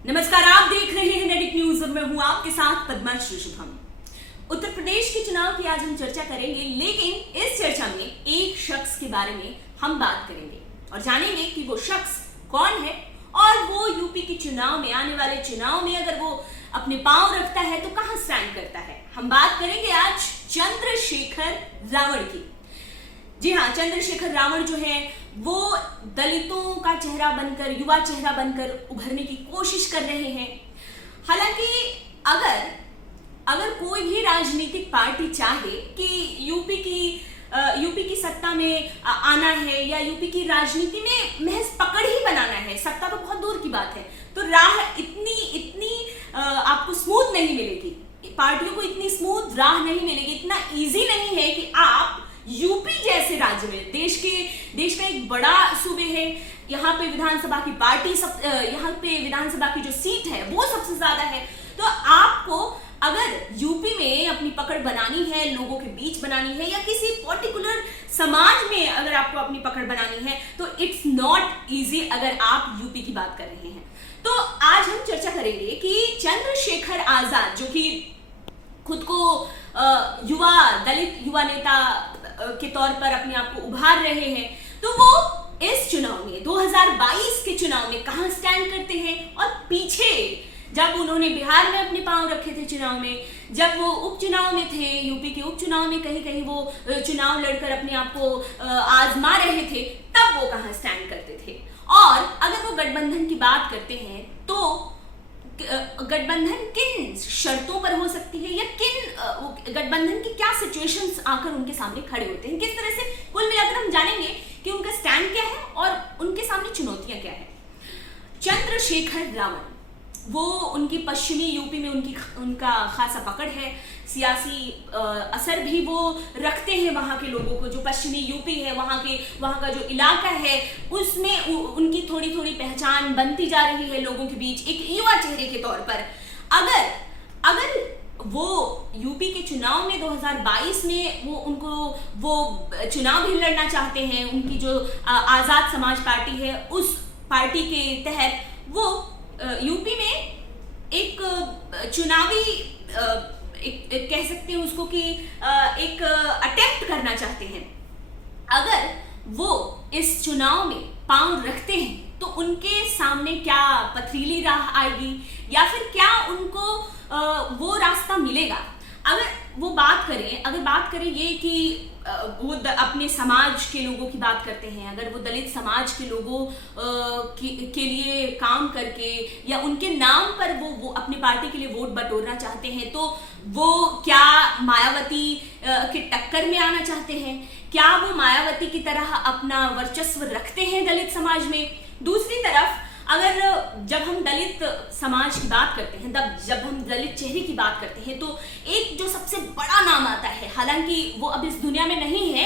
नमस्कार, आप देख रहे हैं नैतिक न्यूज और मैं हूं आपके साथ पद्माश्री शुभम। उत्तर प्रदेश के चुनाव की आज हम चर्चा करेंगे, लेकिन इस चर्चा में एक शख्स के बारे में हम बात करेंगे और जानेंगे कि वो शख्स कौन है और वो यूपी के चुनाव में, आने वाले चुनाव में अगर वो अपने पांव रखता है तो कहां स्टैंड करता है। हम बात करेंगे आज चंद्रशेखर रावण की। जी हाँ, चंद्रशेखर रावण जो है वो दलितों का चेहरा बनकर, युवा चेहरा बनकर उभरने की कोशिश कर रहे हैं। हालांकि अगर कोई भी राजनीतिक पार्टी चाहे कि यूपी की सत्ता में आना है या यूपी की राजनीति में महज पकड़ ही बनाना है, सत्ता तो बहुत दूर की बात है, तो राह इतनी आपको स्मूथ नहीं मिलेगी। पार्टियों को इतनी स्मूथ राह नहीं मिलेगी, इतना इजी नहीं है कि आप यूपी जैसे राज्य में, देश का एक बड़ा सूबे है, यहाँ पे विधानसभा की पार्टी यहाँ पे विधानसभा की जो सीट है वो सबसे ज्यादा है। तो आपको अगर यूपी में अपनी पकड़ बनानी है, लोगों के बीच बनानी है या किसी पर्टिकुलर समाज में अगर आपको अपनी पकड़ बनानी है तो इट्स नॉट इजी अगर आप यूपी की बात कर रहे हैं। तो आज हम चर्चा करेंगे कि चंद्रशेखर आजाद जो कि खुद को दलित युवा नेता के तौर पर अपने आप को उभार रहे हैं, तो वो इस चुनाव में 2022 के चुनाव में कहां स्टैंड करते हैं। और पीछे जब उन्होंने बिहार में अपने पांव रखे थे चुनाव में, जब वो उपचुनाव में थे, यूपी के उपचुनाव में कहीं वो चुनाव लड़कर अपने आप को आजमा रहे थे, तब वो कहां स्टैंड करते थे। और अगर वो गठबंधन की बात करते हैं तो गठबंधन किन शर्तों पर हो सकती है या गठबंधन की क्या सिचुएशंस आकर उनके सामने खड़े होते हैं, किस तरह से कुल मिलाकर हम जानेंगे कि उनका स्टैंड क्या है और उनके सामने चुनौतियां क्या है। चंद्रशेखर रावण, वो उनकी पश्चिमी यूपी में उनका खासा पकड़ है, सियासी असर भी वो रखते हैं वहाँ के लोगों को। जो पश्चिमी यूपी है, वहाँ का जो इलाका है, उसमें उनकी थोड़ी थोड़ी पहचान बनती जा रही है लोगों के बीच एक युवा चेहरे के तौर पर। अगर वो यूपी के चुनाव में 2022 में वो चुनाव भी लड़ना चाहते हैं, उनकी जो आजाद समाज पार्टी है उस पार्टी के तहत वो यूपी में एक चुनावी कह सकते हैं उसको कि एक अटेम्प्ट करना चाहते हैं। अगर वो इस चुनाव में पांव रखते हैं तो उनके सामने क्या पथरीली राह आएगी या फिर क्या उनको वो रास्ता मिलेगा। अगर बात करें ये कि वो अपने समाज के लोगों की बात करते हैं, अगर वो दलित समाज के लोगों के लिए काम करके या उनके नाम पर वो अपनी पार्टी के लिए वोट बटोरना चाहते हैं, तो वो क्या मायावती के टक्कर में आना चाहते हैं, क्या वो मायावती की तरह अपना वर्चस्व रखते हैं दलित समाज में। दूसरी तरफ अगर जब हम दलित समाज की बात करते हैं, जब हम दलित चेहरे की बात करते हैं, तो एक जो सबसे बड़ा नाम आता है, हालांकि वो अब इस दुनिया में नहीं है,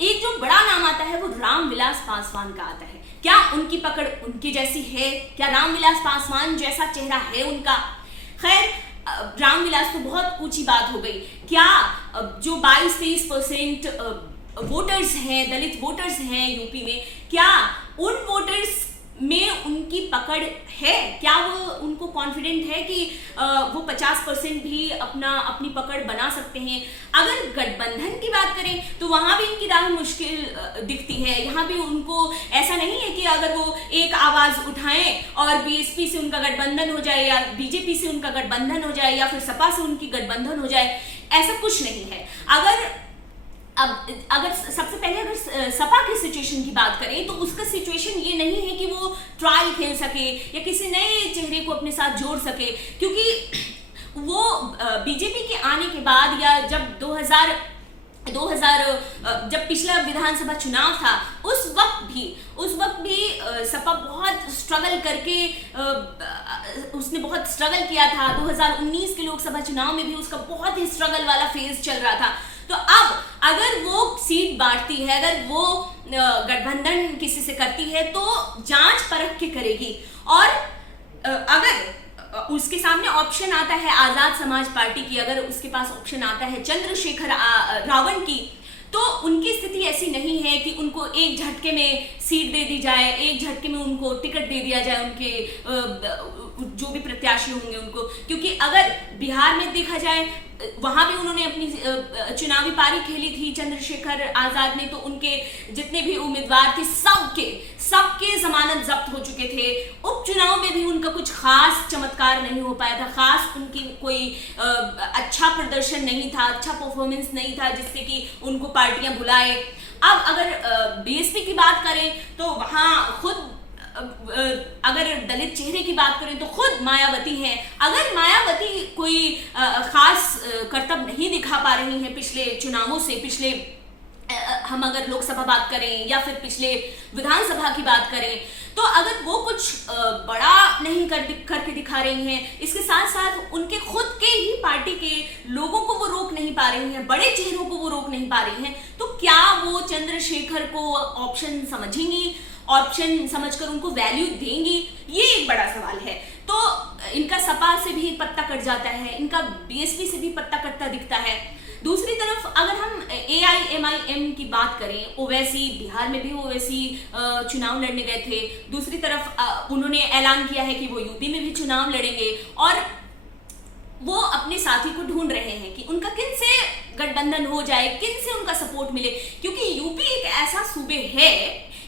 एक जो बड़ा नाम आता है वो रामविलास पासवान का आता है। क्या उनकी पकड़ उनकी जैसी है? क्या रामविलास पासवान जैसा चेहरा है उनका? खैर, रामविलास तो बहुत ऊंची बात हो गई। क्या जो 22-23% वोटर्स हैं, दलित वोटर्स हैं यूपी में, क्या उन वोटर्स में उनकी पकड़ है? क्या वो उनको कॉन्फिडेंट है कि वो 50% भी अपनी पकड़ बना सकते हैं? अगर गठबंधन की बात करें तो वहां भी इनकी राह मुश्किल दिखती है। यहाँ भी उनको ऐसा नहीं है कि अगर वो एक आवाज उठाएं और बीएसपी से उनका गठबंधन हो जाए या बीजेपी से उनका गठबंधन हो जाए या फिर सपा से उनकी गठबंधन हो जाए, ऐसा कुछ नहीं है। अगर सबसे पहले अगर सपा की सिचुएशन की बात करें तो उसका सिचुएशन ये नहीं है कि वो ट्रायल खेल सके या किसी नए चेहरे को अपने साथ जोड़ सके, क्योंकि वो बीजेपी के आने के बाद या जब 2000 जब पिछला विधानसभा चुनाव था उस वक्त भी सपा बहुत स्ट्रगल करके उसने बहुत स्ट्रगल किया था। 2019 के लोकसभा चुनाव में भी उसका बहुत ही स्ट्रगल वाला फेज चल रहा था। तो अब अगर वो सीट बांटती है, अगर वो गठबंधन किसी से करती है तो जांच परख के करेगी। और अगर उसके सामने ऑप्शन आता है आजाद समाज पार्टी की, अगर उसके पास ऑप्शन आता है चंद्रशेखर रावण की, तो उनकी स्थिति ऐसी नहीं है कि उनको एक झटके में सीट दे दी जाए, एक झटके में उनको टिकट दे दिया जाए जो भी प्रत्याशी होंगे उनको, क्योंकि अगर बिहार में देखा जाए वहां भी उन्होंने अपनी चुनावी पारी खेली थी चंद्रशेखर आजाद ने, तो उनके जितने भी उम्मीदवार थे सबके जमानत जब्त हो चुके थे। उपचुनाव में भी उनका कुछ खास चमत्कार नहीं हो पाया था, खास उनकी कोई अच्छा प्रदर्शन नहीं था, अच्छा परफॉर्मेंस नहीं था जिससे कि उनको पार्टियां बुलाए। अब अगर बीएसपी की बात करें तो वहां खुद अगर दलित चेहरे की बात करें तो खुद मायावती हैं। अगर मायावती कोई खास करतब नहीं दिखा पा रही हैं पिछले चुनावों से, पिछले हम अगर लोकसभा बात करें या फिर पिछले विधानसभा की बात करें, तो अगर वो कुछ बड़ा नहीं करके दिखा रही हैं, इसके साथ साथ उनके खुद के ही पार्टी के लोगों को वो रोक नहीं पा रही हैं, बड़े चेहरों को वो रोक नहीं पा रही हैं, तो क्या वो चंद्रशेखर को ऑप्शन समझेंगी, ऑप्शन समझकर उनको वैल्यू देंगी? ये एक बड़ा सवाल है। तो इनका सपा से भी पत्ता कट जाता है, इनका बीएसपी से भी पत्ता कटता दिखता है। दूसरी तरफ अगर हम AIMIM की बात करें, ओवैसी बिहार में भी ओवैसी चुनाव लड़ने गए थे। दूसरी तरफ उन्होंने ऐलान किया है कि वो यूपी में भी चुनाव लड़ेंगे और वो अपने साथी को ढूंढ रहे हैं कि उनका किन से गठबंधन हो जाए, किन से उनका सपोर्ट मिले, क्योंकि यूपी एक ऐसा सूबे है,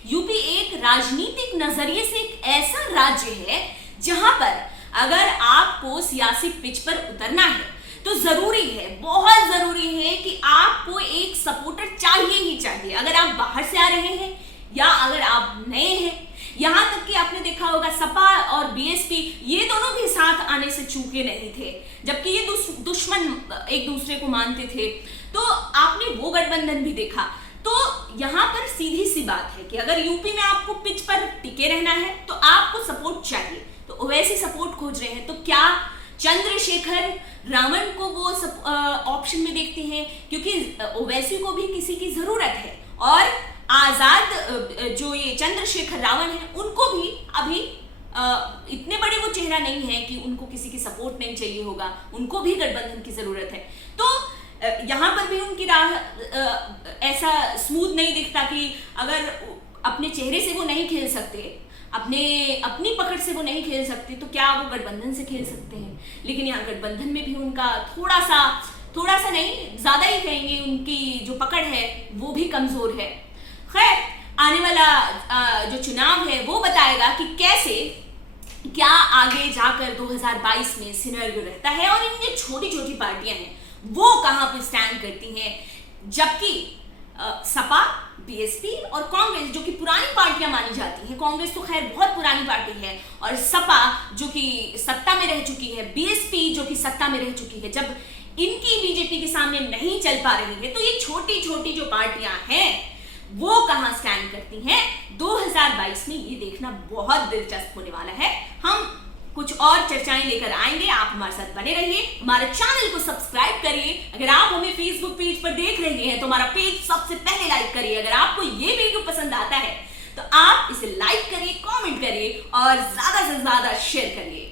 यूपी एक राजनीतिक नजरिए से एक ऐसा राज्य है जहां पर अगर आपको सियासी पिच पर उतरना है तो जरूरी है, बहुत जरूरी है कि आपको एक सपोर्टर चाहिए ही चाहिए। अगर आप बाहर से आ रहे हैं या अगर आप नए हैं, यहां तक कि आपने देखा होगा सपा और बीएसपी ये दोनों भी साथ आने से चूके नहीं थे, जबकि ये दुश्मन एक दूसरे को मानते थे। तो आपने वो गठबंधन भी देखा। तो यहां पर सीधी सी बात है कि अगर यूपी में आपको पिच पर टिके रहना है तो आपको सपोर्ट चाहिए, तो ओवैसी सपोर्ट खोज रहे हैं। तो क्या चंद्रशेखर रावण को वो ऑप्शन में देखते हैं? क्योंकि ओवैसी को भी किसी की जरूरत है और आजाद जो ये चंद्रशेखर रावण है उनको भी अभी इतने बड़े वो चेहरा नहीं है कि उनको किसी की सपोर्ट नहीं चाहिए होगा, उनको भी गठबंधन की जरूरत है। तो यहां पर भी उनकी राह ऐसा स्मूथ नहीं दिखता कि अगर अपने चेहरे से वो नहीं खेल सकते, अपनी पकड़ से वो नहीं खेल सकते, तो क्या वो गठबंधन से खेल सकते हैं? लेकिन यहाँ गठबंधन में भी उनका थोड़ा सा नहीं, ज्यादा ही कहेंगे, उनकी जो पकड़ है वो भी कमजोर है। खैर, आने वाला जो चुनाव है वो बताएगा कि कैसे क्या आगे जाकर 2022 में सिनेरियो रहता है और इन जो छोटी छोटी पार्टियां हैं वो कहां पर स्टैंड करती हैं। जबकि सपा, बीएसपी और कांग्रेस जो कि पुरानी पार्टियां मानी जाती हैं, कांग्रेस तो खैर बहुत पुरानी पार्टी है, और सपा जो कि सत्ता में रह चुकी है, बीएसपी जो कि सत्ता में रह चुकी है, जब इनकी बीजेपी के सामने नहीं चल पा रही है तो ये छोटी छोटी जो पार्टियां हैं वो कहां स्टैंड करती हैं 2022 में, ये देखना बहुत दिलचस्प होने वाला है। हम कुछ और चर्चाएं लेकर आएंगे, आप हमारे साथ बने रहिए, हमारे चैनल को सब्सक्राइब करिए। अगर आप हमें फेसबुक पेज पर देख रहे हैं तो हमारा पेज सबसे पहले लाइक करिए। अगर आपको ये वीडियो पसंद आता है तो आप इसे लाइक करिए, कमेंट करिए और ज्यादा से ज्यादा शेयर करिए।